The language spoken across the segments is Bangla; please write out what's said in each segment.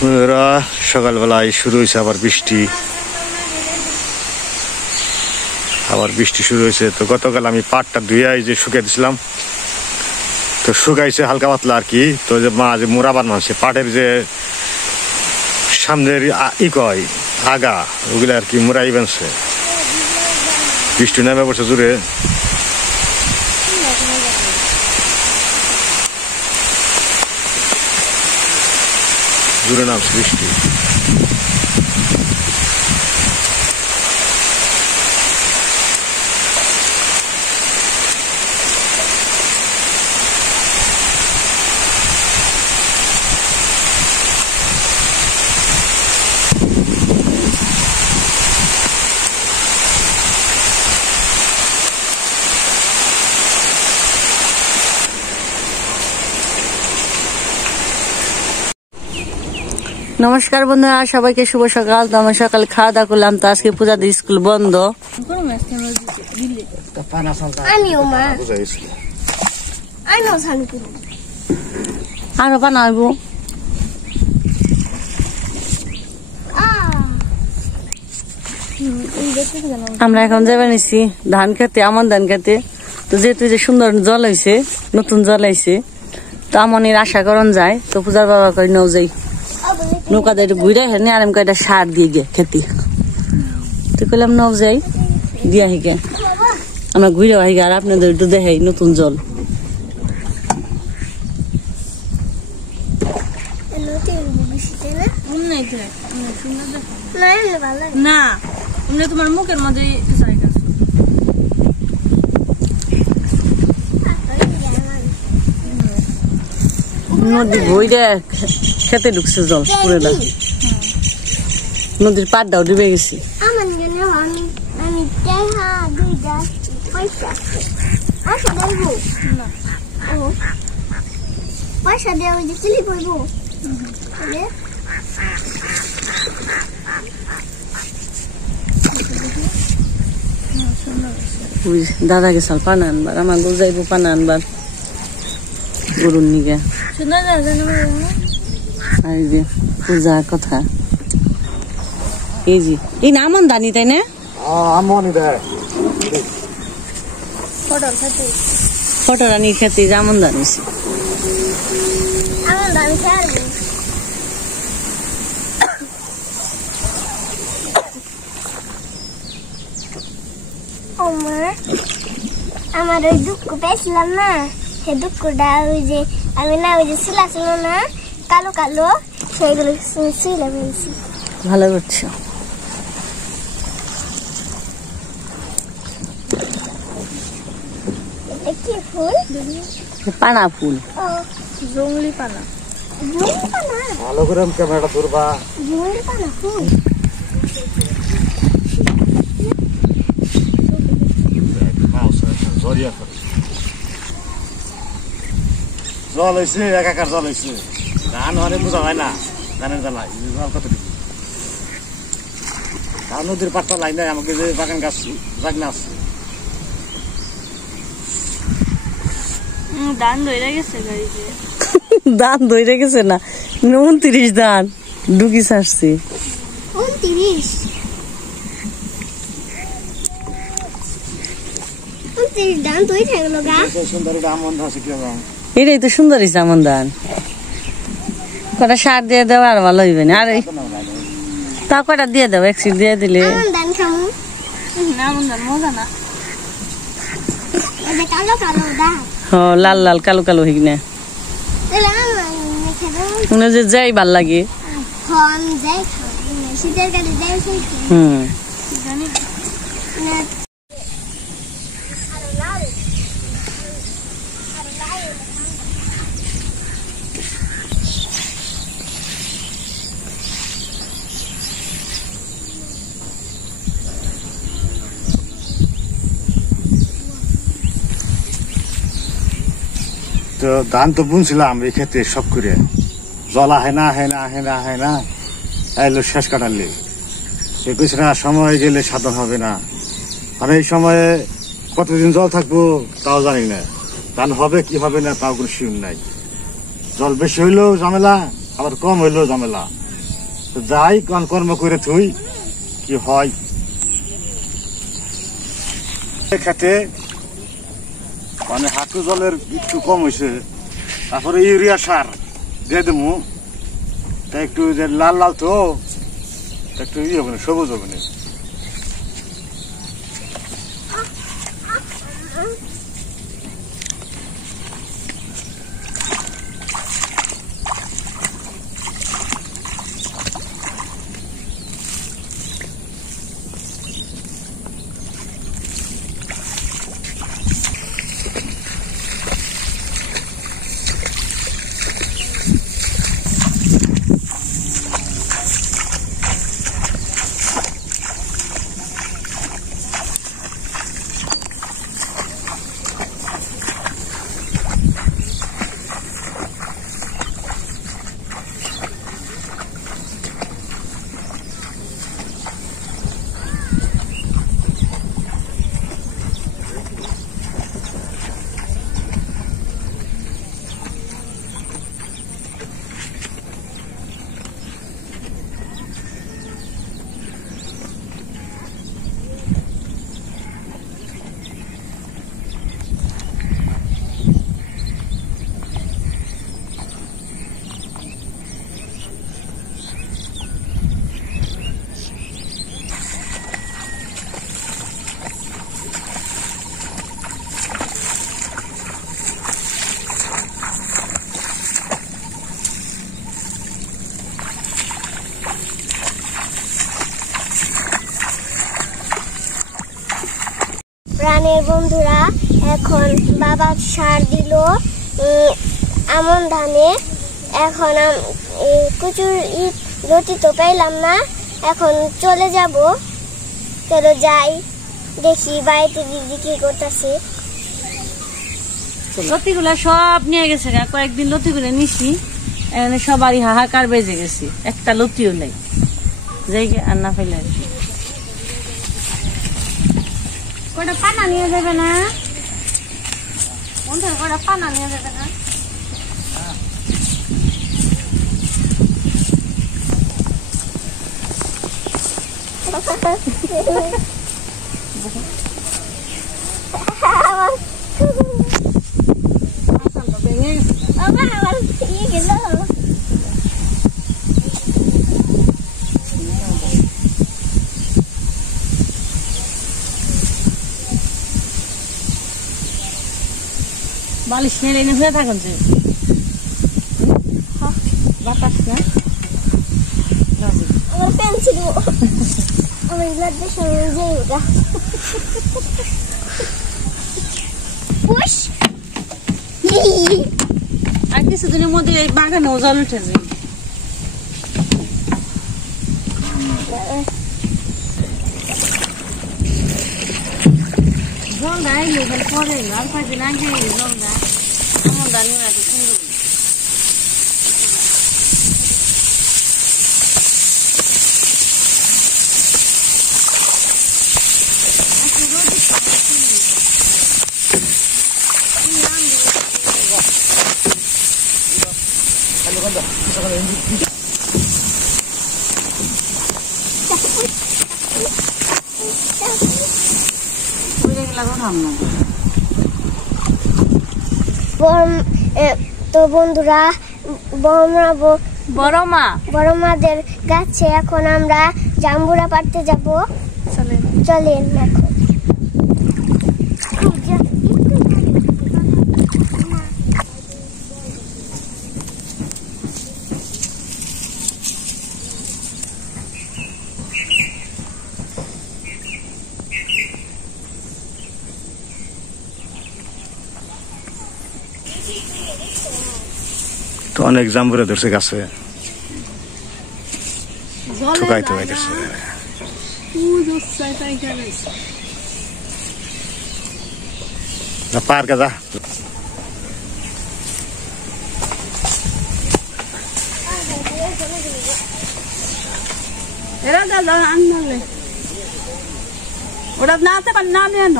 সকালবেলায় শুরু হয়েছে আবার বৃষ্টি শুরু হয়েছে। তো গতকাল আমি পাটটা ধুয়ে যে শুকিয়ে দিছিলাম, তো শুকাইছে হালকা পাতলা আর কি। তো যে মা যে মোড়া বানাচ্ছে পাটের যে সামনের আগা ওগুলো আর কি মোড়াই বানছে। বৃষ্টি নেমে পড়ছে জোরে। জোরে নামছে বৃষ্টি। নমস্কার বন্ধুরা, সবাইকে শুভ সকাল। তো আমরা সকাল খাওয়া দাওয়া করলাম। তো আজকে পূজা দিয়ে স্কুল বন্ধ। আরো বানাবো। আমরা এখন যাবে নিছি ধান খেতে, আমন ধান খেতে। তো যেহেতু যে সুন্দর জল হয়েছে, নতুন জল হয়েছে, তো আমনের আশা করণ যায়। তো পূজার বাবা কই নৌ যাই নৌকাতে একটু ঘুরে হেনে আর আমি কয়টা সার দিয়ে গে খেতে। তো কইলাম নৌ যাই দিয়া হিগে আমরা ঘুরে আহিগে, আর আপনাদের একটু দেখাই নতুন জল। না তোমার মুখের মধ্যে নদী বইটা খেতে ঢুকছে জল পুরোটা। নদীর পাড়টাও ডুবে গেছে। দাদা গেছাল পানা আনবার, আমার গরু যাইব পানা আনবার গরুর নিগে। আর যে পূজার কথা এই যে এই না আমন দানি, তাই না? ফটো রানি খেতে আমন দানি আমার ওই দুঃখ পেয়েছিলাম না, সে দুঃখটা ওই যে আমি না ওই যে শিলা ছিল না কালো কালো, সেইগুলো শিলা পেয়েছি। ভালো করছো। কি ফুল? পানা ফুল। জংলি পানা। জংলি পানা ভালো করে ক্যামেরাটা ধরবা। জংলি পানা ফুল। জল হয়েছে, একাকার জল হয়েছে। ধান হলে বোঝা হয় না, ধানের জ্বালা জল কত নদীর পাটটা লাই নাই আমাকে যে বাগান গাছ বাগনা আছে। ধান ধরে গেছে না 29 ধান ডুকি ছাড়ছে। 29 ধান তৈরি হয়ে গেল গা। সুন্দর আমন ধান আছে কি হবে? এটাই তো সুন্দর হয়েছে আমন ধান। কটা সার দিয়ে দেওয়া আর ভালো হইবে না। আর তা কটা দিয়ে দেবো, এক সিট দিয়ে দিলে। লাল লাল কালো কালো হই না মনে যে যাই ভাল লাগে। তো ধান তো বুনছিলাম এই ক্ষেত্রে সব করে, জল আহে না এলো শেষ কাটালে। কইছে না সময় গেলে সাধন হবে না। আর এই সময়ে কতদিন জল থাকবো তাও জানি না, ধান হবে কি হবে না তাও কোনো শিউর নাই। জল বেশি হইলেও ঝামেলা, আবার কম হইলেও ঝামেলা। তো যাই কোন কর্ম করে থুই কি হয়। খেতে মানে হাঁটু জলের একটু কম হয়েছে, তারপরে ইউরিয়া সার দিয়ে দেবো, তা একটু যে লাল লাল তো একটু ইয়ে হবে না, সবুজ হবে না। প্রাণের বন্ধুরা, এখন বাবা সার দিল আমন ধানে। এখন প্রচুর রুটি তো পাইলাম না, এখন চলে যাব। চলো যাই, দেখি বাড়িতে দিদি কি করতেছে। লতিগুলা সব নিয়ে গেছে, কয়েকদিন লতিগুলো নিছি, এখানে সবারই হাহাকার বেজে গেছে, একটা লতিও নেই, যাই আর না ফেলে আর কি। কটা পানা নিয়ে যাবে না? কটা পানা নিয়ে যাবে না? বালিশ নিয়ে এনে হয়ে থাকুন যে বাতাস না আমার পেন্সিল আমার লাগবে সঙ্গে পুশ। আর কিছুদিনের মধ্যে এই বাগানেও জল উঠেছে। জল দেয় পরে আর কয়েকদিন আগে জল দেয় এমন দাঁড়িয়ে রাখি সুন্দর। তো বন্ধুরা, বড় মাদের গাছে এখন আমরা জাম্বুরা পাড়তে যাব। চলেন এখন। তো অনেক জাম্বুরা ধরছে গাছে, ঠুকাইতে পাইতেছে। পার্কে যা এরা যা আনলে ওরা না আসতে পারে না নেন।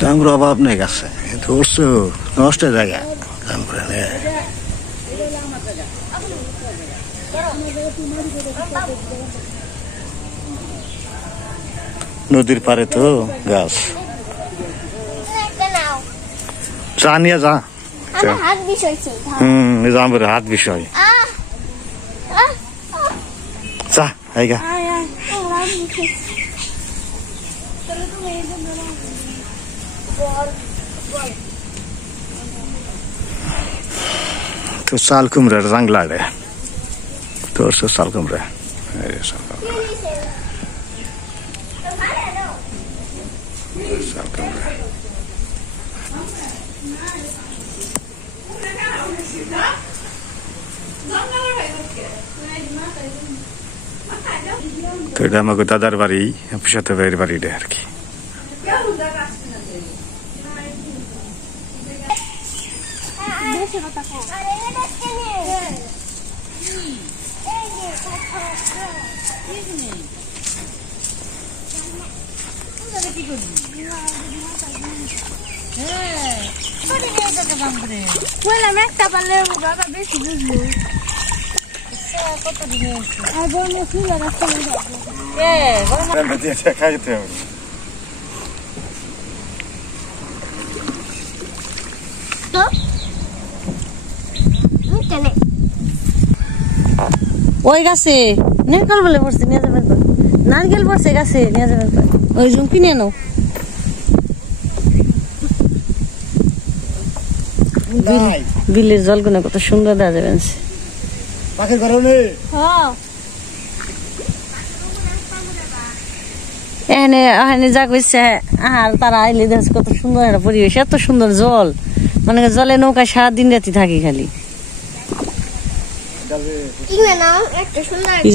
জামগুলো অভাব নেই গাছে ধরছো নষ্ট জায়গা জামগুলো নদীর পারে তো গাছ চা নিয়ে যা জামগুলো হাত বিষয় চা আইগা তো সাল কুমড়ার জাংলাড়ে তোর সাল কুমড়া সাল কুমড়া তো এটা আমাকে দাদার বাড়ি সাথে ভাইয়ের বাড়িটা আর কি একটা পারলে বাবা বেশি বুঝলো কত দিন খাইতে হবে ওই গাছে নারকেল বলে পড়ছে নিয়ে যাবেন নারকেল পড়ছে গাছে নিয়ে যাবেন ওই জুম কিনে নাও বিলের জলগুলো কত সুন্দর দেখা যাবেন পাখির কারণে এখানে এখানে যা কইছে আর তারা আইলে দেখছে কত সুন্দর একটা পরিবেশ এত সুন্দর জল মানে জলে নৌকায় সারাদিন রাতি থাকি খালি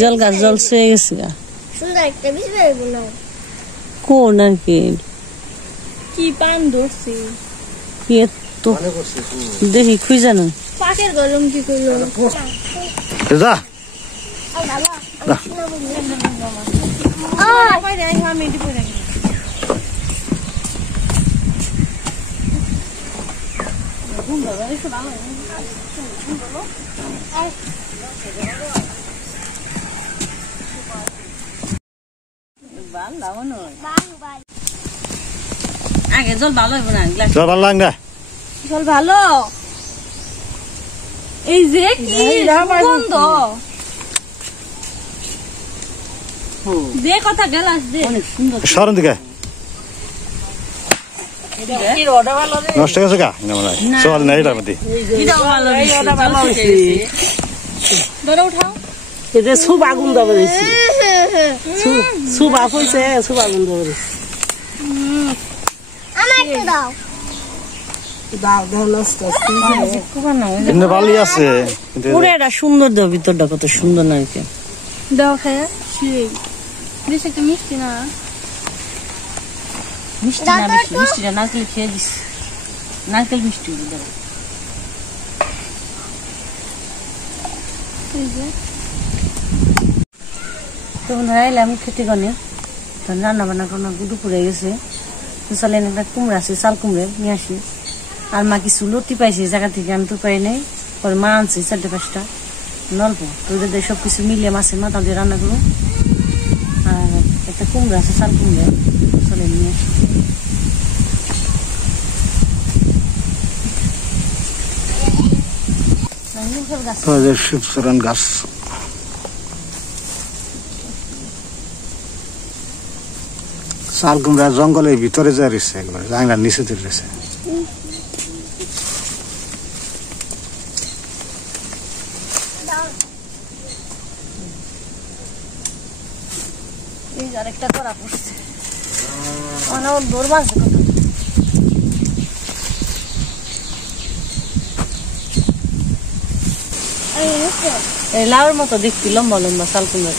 জল গাছ জল শুয়ে গেছে কোন আর কি কি পান ধরছি কি তো দেখি খুঁজে না পাকের গরম কি করলো যা আগে জল ভালো হইব না জল ভালো লাগে না জল ভালো এই যে কি গন্ধ দে কথা গেলাস দে অনেক সুন্দর সরন দিকে নষ্ট গেছে গা চল না এটার মধ্যে ধরে উঠাও এটা সুপ আগুন দেবো সুপ আপ হয়েছে সুপ আগুন দেবো আমার একটু দাও ভালোই আছে পুরোটা সুন্দর দেবো ভিতরটা কত সুন্দর নারকেল দাও খায় বেশ একটা মিষ্টি না মিষ্টি না বেশি মিষ্টিটা নারকেল খেয়ে দিস নারকেল মিষ্টি দেবো তো বন্ধুরা এলাম খেতে গনে তখন রান্না বান্না কোনো দুপুরে গেছে তো চলেন একটা কুমড়া আছে চাল কুমড়ে নিয়ে আসি আর মা কিছু লতি পাইছে জায়গা থেকে আমি তো পাই নাই পরে মা আনছে 4-5টা অল্প তো ওদের সব কিছু মিলিয়ে মাছের মাথা দিয়ে রান্না করবো আর একটা কুমড়া আছে চাল কুমড়ে চলে নিয়ে শিবচরণ গাছ শাল কুমড়া জঙ্গলের ভিতরে যা রয়েছে একবার জাংলার নিচে দিয়ে রয়েছে আরেকটা করা পড়ছে অনেক দৌড় মাছ এই লাউর মতো দেখছি লম্বা লম্বা শাল কুমড়া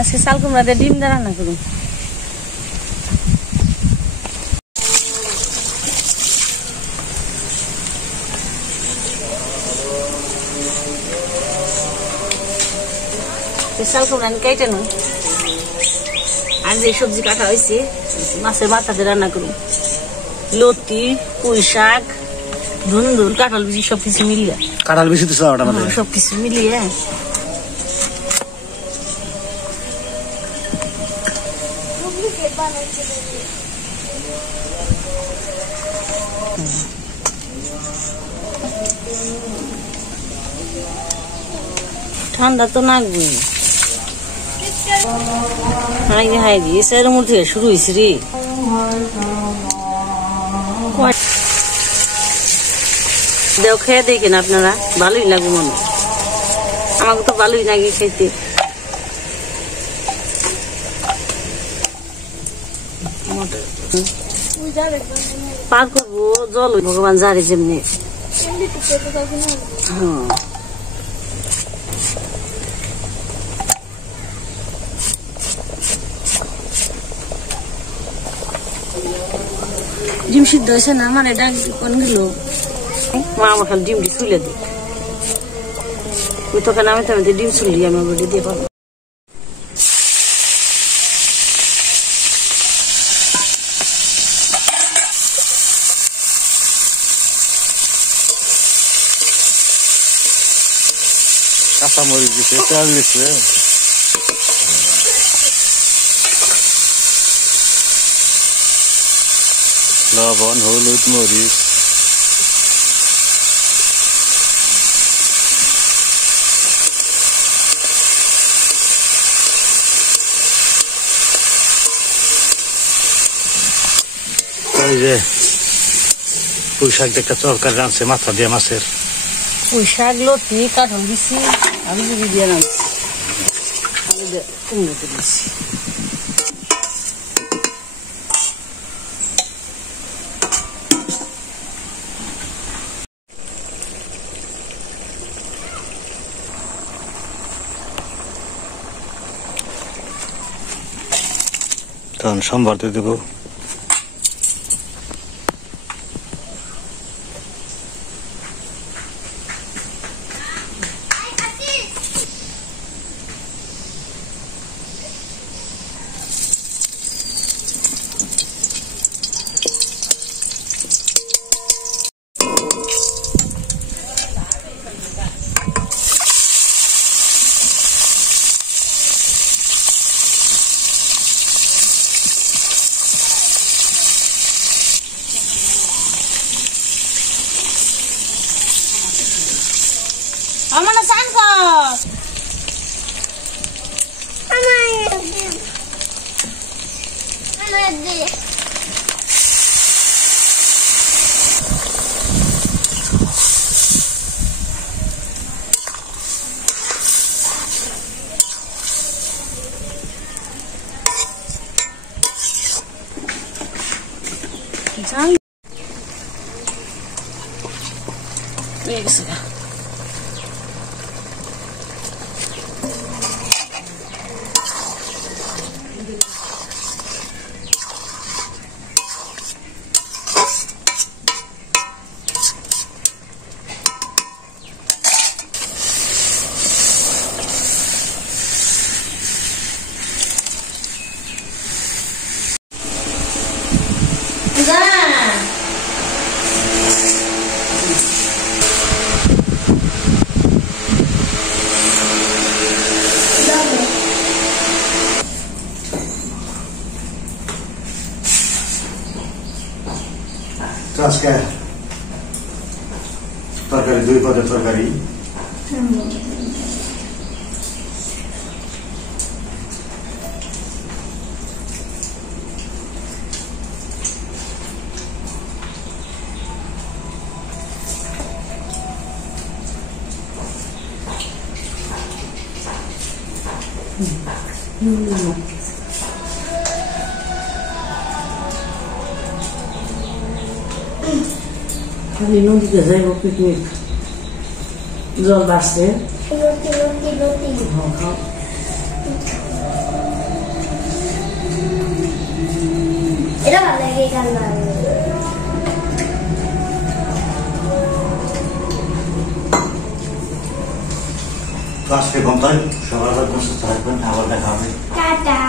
আজকে শাল কুমড়া দিয়ে ডিম দিয়ে রান্না করুন চাল কুমড়া কেটে নো আর যে সবজি কাটা হয়েছে মাছের মাথা দিয়ে রান্না করুন লতি পুঁই শাক ধুন্দুল কাঁঠাল বিচি সবকিছু মিলিয়ে কাঁঠাল বেশি দিছো ওটা মধ্যে সবকিছু মিলিয়ে ঠান্ডা তো লাগবে হাই হাই রে এর মধ্যে শুরু হয়েছে রে দেও খেয়ে দেখেন আপনারা ভালোই লাগবে মনে আমাকে তো ভালোই লাগে খেতে পার করবো জল ভগবান জারে যেমনি ডিম সিদ্ধ হয়েছে না মানে ডাক কোন গেল মা আমার খালি ডিমটি তুলে দিই ওই তোকে নামে তো ডিম চুলি আমি বলে দিয়ে পাবো কাঁচামরিচ দিছে তেল দিছে লবণ হলুদ মরিচ এই যে পুঁই শাক একটা তরকারি রাঁধছে মাথা দিয়ে মাছের পুঁই শাক লতি কাঁঠাল দিছি আমি যদি দিয়ে রাঁধছি আমি কুমড়ো দিয়েছি তখন সোমবার দিয়ে দেবো আমার না চান কর যাই গেছে আজকে তরকারি 2 পদের তরকারি আমি নদীতে যাইব পিকনিক জল বাড়ছে খাও এটা ভালো লাগে রান্না আজকে কম তাই সকাল সুস্থ থাকবেন, আবার দেখা হবে। টাটা।